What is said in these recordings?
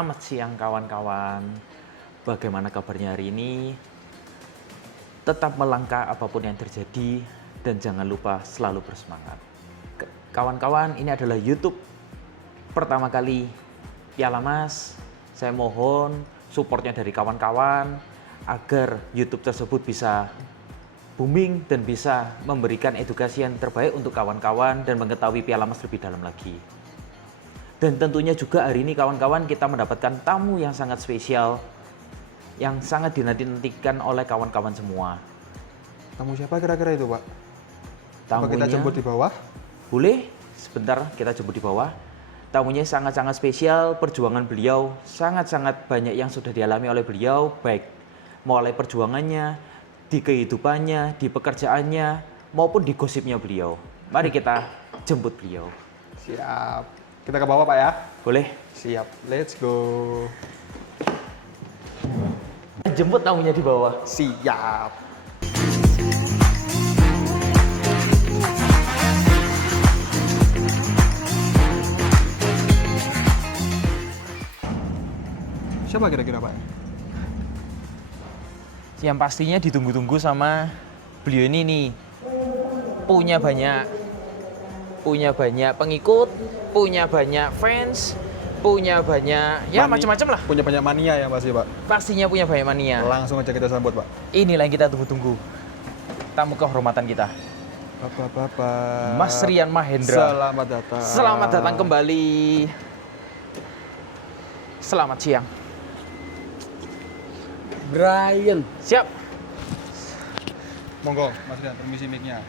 Selamat siang kawan-kawan. Bagaimana kabarnya hari ini? Tetap melangkah apapun yang terjadi dan jangan lupa selalu bersemangat. Kawan-kawan, ini adalah YouTube pertama kali Piala Mas. Saya mohon supportnya dari kawan-kawan agar YouTube tersebut bisa booming dan bisa memberikan edukasi yang terbaik untuk kawan-kawan dan mengetahui Piala Mas lebih dalam lagi. Dan tentunya juga hari ini kawan-kawan kita mendapatkan tamu yang sangat spesial yang sangat dinanti-nantikan oleh kawan-kawan semua. Tamu siapa kira-kira itu, Pak? Coba Tamunya kita jemput di bawah. boleh, sebentar kita jemput di bawah. Tamunya sangat-sangat spesial, perjuangan beliau sangat-sangat banyak yang sudah dialami oleh beliau, baik mulai perjuangannya, di kehidupannya, di pekerjaannya, maupun di gosipnya beliau. Mari kita jemput beliau. Siap. Kita ke bawah, Pak ya? Boleh? Siap. Let's go. Jemput tamunya di bawah. Siap. Siapa kira-kira, Pak? Yang pastinya ditunggu-tunggu sama beliau ini nih. Punya banyak pengikut, punya banyak fans, punya banyak ya macam-macam lah. Punya banyak mania ya pasti, Pak. Pastinya punya banyak mania. Langsung aja kita sambut, Pak. Inilah yang kita tunggu-tunggu. Tamu kehormatan kita. Bapak. Mas Rian Mahendra. Selamat datang. Selamat datang kembali. Selamat siang. Brian. Siap. Monggo, Mas Rian, permisi mic-nya.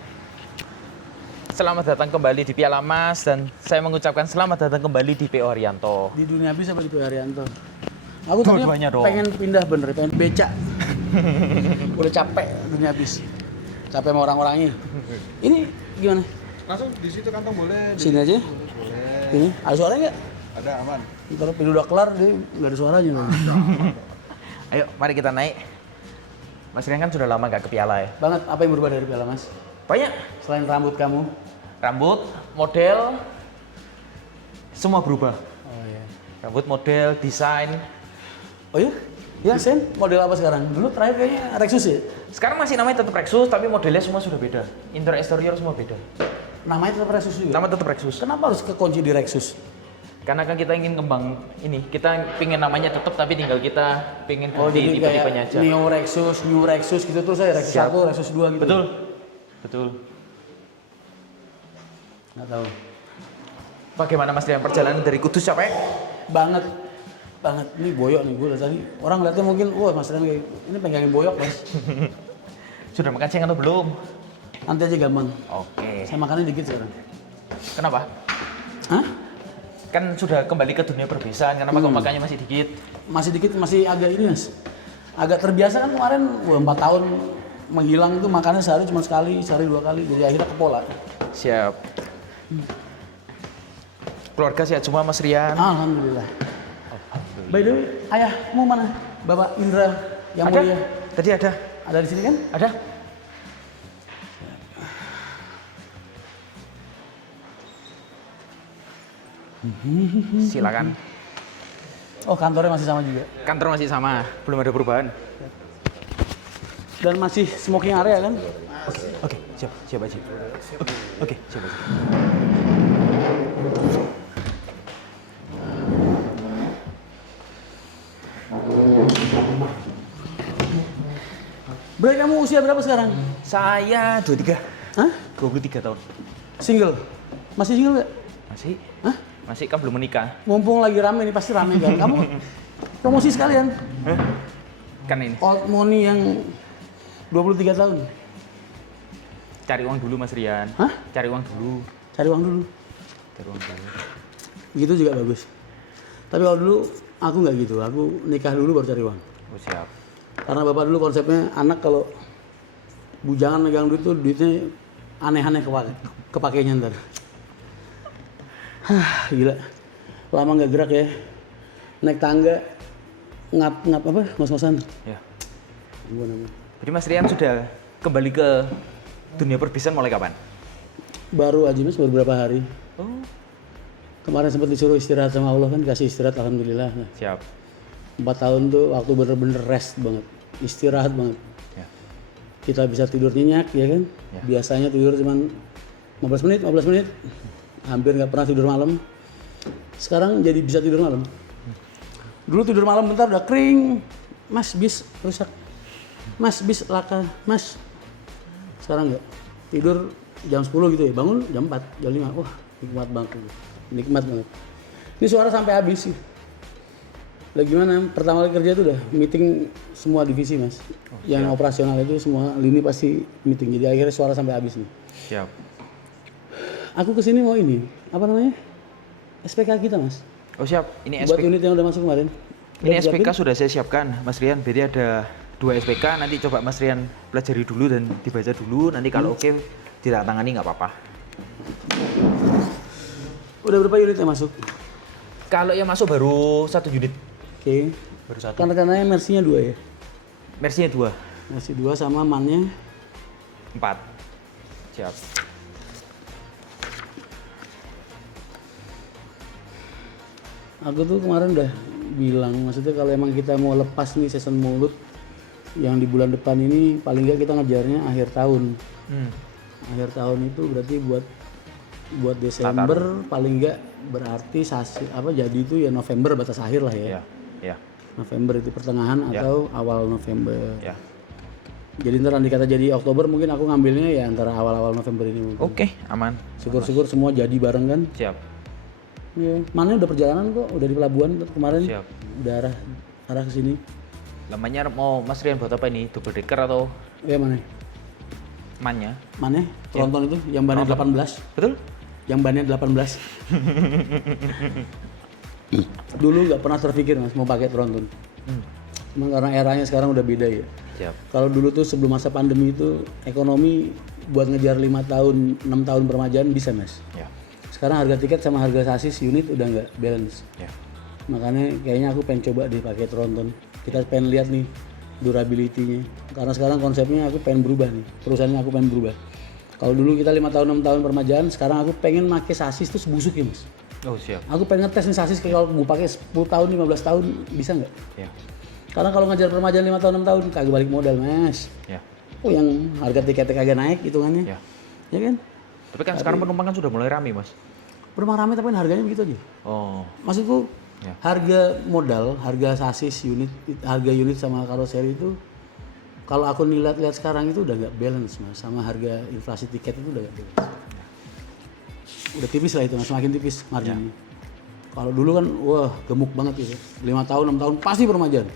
Selamat datang kembali di Piala Mas dan saya mengucapkan selamat datang kembali di P.O. Haryanto. Di dunia bis apa di P. Haryanto? Aku tadinya Dua-duanya dong. pengen pindah bener, pengen becak. Udah capek dunia bis. Capek sama orang-orangnya. Ini gimana? Langsung di situ kantong boleh. Sini aja. Boleh. Ini ada suaranya nggak? Ada aman. Ntar pilih udah kelar, dia nggak ada suaranya loh. Ayo, mari kita naik. Mas Rian kan sudah lama nggak ke Piala ya. Banget, apa yang berubah dari Piala Mas? Banyak. Selain rambut kamu? Rambut, model, semua berubah. Oh iya. Rambut, model, desain. Oh iya? Ya, Sen, model apa sekarang? Dulu terakhir kayaknya Rexus ya? Sekarang masih namanya tetap Rexus, tapi modelnya semua sudah beda. Interior, eksterior semua beda. Namanya tetap Rexus juga? Nama tetap Rexus. Kenapa harus kekunci di Rexus? Karena kan kita ingin kembang ini, kita pingin namanya tetap, tapi tinggal kita pingin Oh, ganti jadi tipe-tipenya kayak aja. New Rexus gitu terus saya Rexus Siap. 1, Rexus 2 gitu. Betul, betul. Nggak tahu. Bagaimana Mas Rian perjalanan dari Kudus capek? Banget. Ini boyok nih gue dari tadi. Orang ngeliatnya mungkin, wah Mas Rian kayak ini pegangin boyok, Mas. Sudah makan siang atau belum? Nanti aja gampang. Oke. Saya makannya dikit sekarang. Kenapa? Hah? Kan sudah kembali ke dunia perpisahan, kenapa kok makannya masih dikit? Masih dikit, masih agak ini Mas. Agak terbiasa kan kemarin, 4 tahun menghilang itu makannya sehari cuma sekali, sehari 2 kali. Jadi akhirnya kepola. Siap. Keluarga sehat semua Mas Rian? Alhamdulillah. By the way, ayahmu mana? Bapak Indra yang Ada? mulia. Tadi ada? Ada di sini kan? Ada? Silakan. Oh, kantornya masih sama juga. Kantor masih sama, belum ada perubahan. Dan masih smoking area kan? Oke, siap, siap aja. Oke, siap aja. Bray, kamu usia berapa sekarang? Saya 23. Hah? 23 tahun. Single? Masih single nggak? Masih? Hah? Masih kan belum menikah. Mumpung lagi rame nih, pasti rame kan? Kamu promosi sekalian. Kan ini. Old money yang 23 tahun. Cari uang dulu Mas Rian. Hah? Cari uang dulu. Cari uang dulu. Cari uang dulu. Gitu juga bagus. Tapi kalau dulu aku nggak gitu. Aku nikah dulu baru cari uang. Oh, siap. Karena bapak dulu konsepnya anak kalau bujangan megang duit tuh duitnya aneh-aneh kepakainya ntar. Hah, gila. Lama nggak gerak ya. Naik tangga, ngap apa? Ngos-ngosan. Ya. Gua namanya. Jadi Mas Rian sudah kembali ke dunia perpisahan mulai kapan? Baru aja Mas, baru berapa hari. Oh. Kemarin sempat disuruh istirahat sama Allah kan, kasih istirahat alhamdulillah. Nah, Siap. 4 tahun tuh waktu bener-bener rest banget, istirahat banget. Ya. Kita bisa tidur nyenyak ya kan. Ya. Biasanya tidur cuman 15 menit. Hampir nggak pernah tidur malam. Sekarang jadi bisa tidur malam. Dulu tidur malam bentar udah kering. Mas, bis rusak. Mas, bis laka. Mas. Sekarang enggak. Tidur jam 10 gitu ya. Bangun jam 4, jam 5. Wah, nikmat banget. Nikmat banget. Ini suara sampai habis sih. Lah gimana? Pertama kali kerja itu udah meeting semua divisi, Mas. Yang operasional itu semua lini pasti meeting. Jadi akhirnya suara sampai habis nih. Siap. Aku kesini mau ini, apa namanya? SPK kita, Mas. Oh siap, ini Buat SPK. unit yang udah masuk kemarin. Ini Udah SPK disiapin? sudah saya siapkan, Mas Rian. Berarti ada 2 SPK. Nanti coba Mas Rian pelajari dulu dan dibaca dulu. Nanti kalau oke, ditandatangani nggak apa-apa. Udah berapa unit yang masuk? Kalau yang masuk baru 1 unit, Oke. baru 1. Karena Mercy-nya 2 ya? Mercy-nya 2, Mercy 2 sama MAN-nya 4. Siap. aku tuh kemarin udah bilang, maksudnya kalau emang kita mau lepas nih season mulut yang di bulan depan ini, paling nggak kita ngejarnya akhir tahun. Akhir tahun itu berarti buat Desember paling nggak berarti jadi itu ya November batas akhir lah ya. Ya, ya, November itu pertengahan atau awal November. ya. Jadi ntar nanti kata jadi Oktober mungkin aku ngambilnya ya antara awal-awal November ini mungkin. Oke, aman. Syukur-syukur semua jadi bareng kan. Siap. Iya. Mana udah perjalanan kok, udah di pelabuhan kemarin. Siap. Udah arah ke sini. Lamanya mau Mas Rian buat apa ini? Double decker atau Ya mana? mannya? Mana? Tronton itu yang bannya 18. Betul? Yang bannya 18. Dulu nggak pernah terpikir Mas mau pakai Tronton. Cuma karena eranya sekarang udah beda ya. Siap. Kalau dulu tuh sebelum masa pandemi itu ekonomi buat ngejar 5 tahun, 6 tahun permajaan bisa Mas. Ya. Sekarang harga tiket sama harga sasis unit udah nggak balance. Ya. Makanya kayaknya aku pengen coba deh pakai Tronton. Kita pengen lihat nih durability-nya. Karena sekarang konsepnya aku pengen berubah nih. Perusahaannya aku pengen berubah. Kalau dulu kita 5 tahun 6 tahun permajaan, sekarang aku pengen pakai sasis tuh sebusuk ya Mas. Oh siap. Aku pengen ngetes nih sasis kalau gue pakai 10 tahun 15 tahun bisa nggak? Ya. Karena kalau ngejar permajaan 5 tahun 6 tahun kagak balik modal Mas. Ya. Oh yang harga tiketnya kagak naik hitungannya. Ya. Ya kan? Tapi kan sekarang penumpang kan sudah mulai rame, Mas. Rumah rame tapi kan harganya begitu aja. Oh. Maksudku Ya. harga modal, harga sasis unit, harga unit sama karoseri itu kalau aku lihat sekarang itu udah nggak balance Mas, sama harga inflasi tiket itu udah nggak balance. Udah tipis lah itu Mas, semakin tipis marginnya. Kalau dulu kan wah gemuk banget itu. 5 tahun 6 tahun pasti permajaan.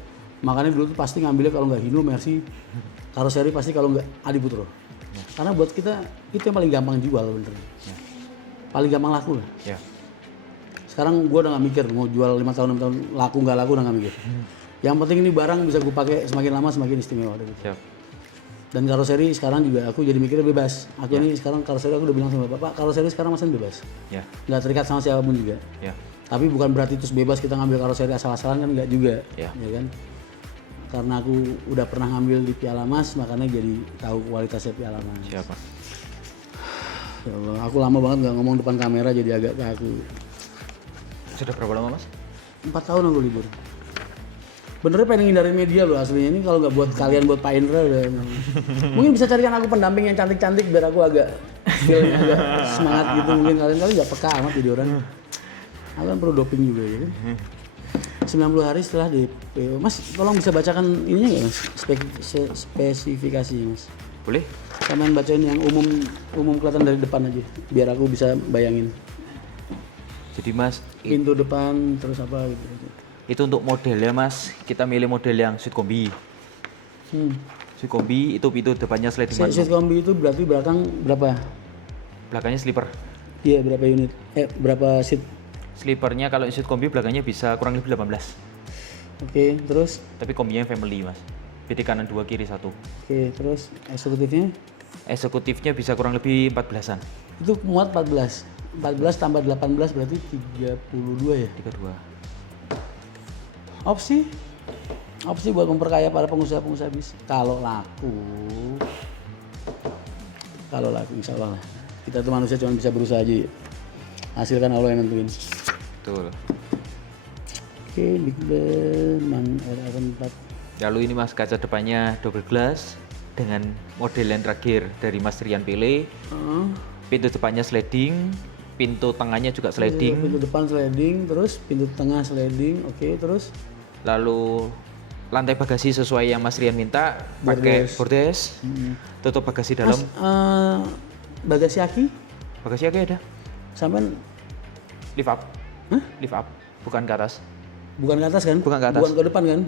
Makanya dulu tuh pasti ngambilnya kalau nggak Hino, Mercy, karoseri pasti kalau nggak Adi Putro. Karena buat kita itu yang paling gampang jual bener. Paling gampang laku lah. Ya. Sekarang gue udah gak mikir mau jual 5 tahun 6 tahun laku nggak laku udah gak mikir. Yang penting ini barang bisa gue pakai semakin lama semakin istimewa gitu. Siap. Dan karoseri sekarang juga aku jadi mikirnya bebas. Aku ini sekarang karoseri aku udah bilang sama bapak, karoseri sekarang masih bebas. Ya. Nggak terikat sama siapapun juga. Ya. Tapi bukan berarti terus bebas kita ngambil karoseri asal-asalan kan nggak juga. Ya. Kan? Karena aku udah pernah ngambil di Piala Mas makanya jadi tahu kualitasnya Piala Mas. Siap, Mas. Ya Allah, aku lama banget nggak ngomong depan kamera jadi agak kaku. Sudah berapa lama, Mas? 4 tahun aku libur. Benernya pengen ngindarin media loh aslinya ini kalau nggak buat kalian buat Pak Indra udah. Mungkin bisa carikan aku pendamping yang cantik-cantik biar aku agak feelnya agak semangat gitu mungkin kalian nggak peka amat jadi orang. Aku kan perlu doping juga ya kan. 90 hari setelah DPO. Mas tolong bisa bacakan ininya nggak Mas? Spesifikasinya Mas. Boleh? Kalian bacain yang umum kelihatan dari depan aja biar aku bisa bayangin. Jadi, Mas, Pintu depan terus apa gitu. itu untuk modelnya, Mas. Kita milih model yang suite kombi. Suite kombi itu pintu depannya sliding Suite kombi itu berarti belakang berapa? Belakangnya slipper. Iya berapa unit? Berapa seat? Slippernya kalau suite kombi belakangnya bisa kurang lebih 18. Oke, terus? Tapi kombinya family, Mas. Jadi kanan 2 kiri 1. Oke, terus eksekutifnya? Eksekutifnya bisa kurang lebih 14-an. Itu muat 14. 14 tambah 18 berarti 32 ya? 32. Opsi buat memperkaya para pengusaha-pengusaha bis. Kalau laku insya Allah lah. Kita tuh manusia cuma bisa berusaha aja ya. Hasil kan Allah yang nentuin. Betul. Oke, Big Ben, Man RR4. Lalu ini Mas kaca depannya double glass dengan model yang terakhir dari Mas Rian pilih. Pintu depannya sliding, pintu tengahnya juga sliding. Pintu depan sliding, terus pintu tengah sliding. Oke, terus Lalu lantai bagasi sesuai yang Mas Rian minta, pakai bordes. Tutup bagasi dalam. Bagasi aki Bagasi oke ada. sampai Lift up. Hah? Lift up, bukan ke atas. bukan ke atas kan? Bukan ke atas. Bukan ke depan kan?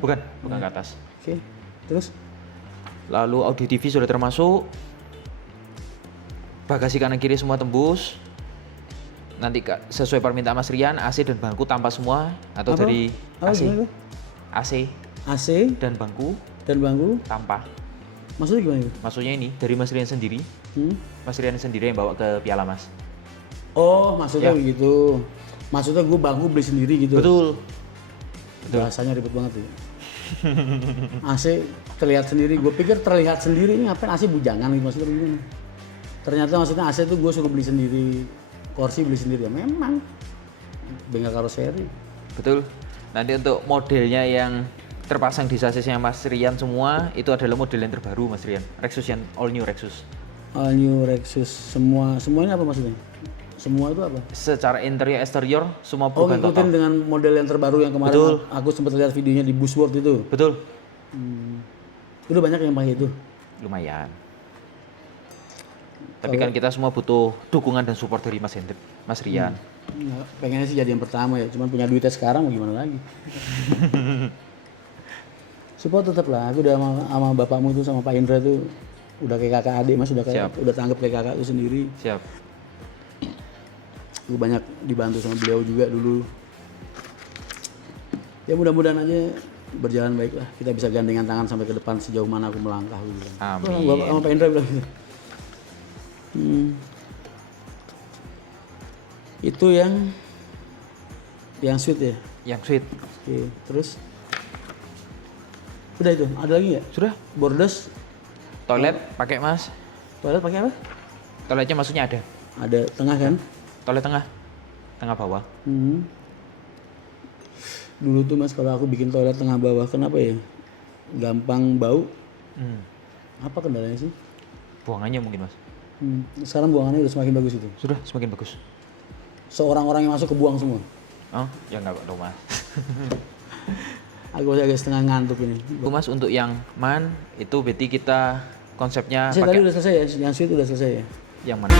Bukan ke atas. Oke. Terus Lalu audio TV sudah termasuk. Bagasi kanan kiri semua tembus. Nanti sesuai permintaan Mas Rian, AC dan bangku tanpa semua atau Apa? dari Apa AC. gimana itu? AC AC dan bangku dan bangku. tanpa. Maksudnya gimana itu? Maksudnya ini dari Mas Rian sendiri. Mas Rian sendiri yang bawa ke Piala Mas. Oh, maksudnya Ya. begitu. Maksudnya gue bangku beli sendiri gitu. Betul. Bahasanya ribet banget ya. AC terlihat sendiri. Gue pikir terlihat sendiri, ini ngapain AC bujangan gitu maksudnya gimana? Ternyata maksudnya AC itu gue suruh beli sendiri. Kursi beli sendiri ya memang. Bengkel karoseri. Betul. Nanti untuk modelnya yang terpasang di sasisnya Mas Rian semua itu adalah model yang terbaru Mas Rian. Lexus yang all new Lexus. All new Lexus semuanya apa maksudnya? Semua itu apa? Secara interior eksterior semua Oh, perubahan ngikutin total. dengan model yang terbaru yang kemarin Betul. aku sempat lihat videonya di Buzzword itu. Betul. Udah banyak yang pakai itu. Lumayan. Tapi kan kita semua butuh dukungan dan support dari Mas Rian. Nggak, pengennya sih jadi yang pertama ya, cuman punya duitnya sekarang mau gimana lagi. Support tetap lah, aku udah sama bapakmu itu sama Pak Indra tuh udah kayak kakak adik mas, udah tanggap kayak kakak tuh sendiri. Siap. Gue banyak dibantu sama beliau juga dulu. Ya mudah-mudahan aja berjalan baik lah, kita bisa gandengan tangan sampai ke depan sejauh mana aku melangkah gitu. Amin. Sama Pak Indra bilang gitu. Itu yang sweet ya. Yang sweet. Oke, terus udah itu, ada lagi nggak? Sudah. Bordes, Toilet pakai Mas. toilet pakai apa? Toiletnya maksudnya ada. Ada tengah kan? Toilet tengah. Tengah bawah. Dulu tuh mas kalau aku bikin toilet tengah bawah, kenapa ya? Gampang bau. Apa kendalanya sih? Buangannya mungkin Mas. Sekarang buangannya udah semakin bagus itu. Sudah semakin bagus. Seorang-orang yang masuk kebuang semua. Oh, ya enggak tahu Mas. Aku masih agak setengah ngantuk ini. Itu Mas untuk yang man itu berarti kita konsepnya Saya tadi pakai udah selesai ya, yang sweet udah selesai ya. yang mana?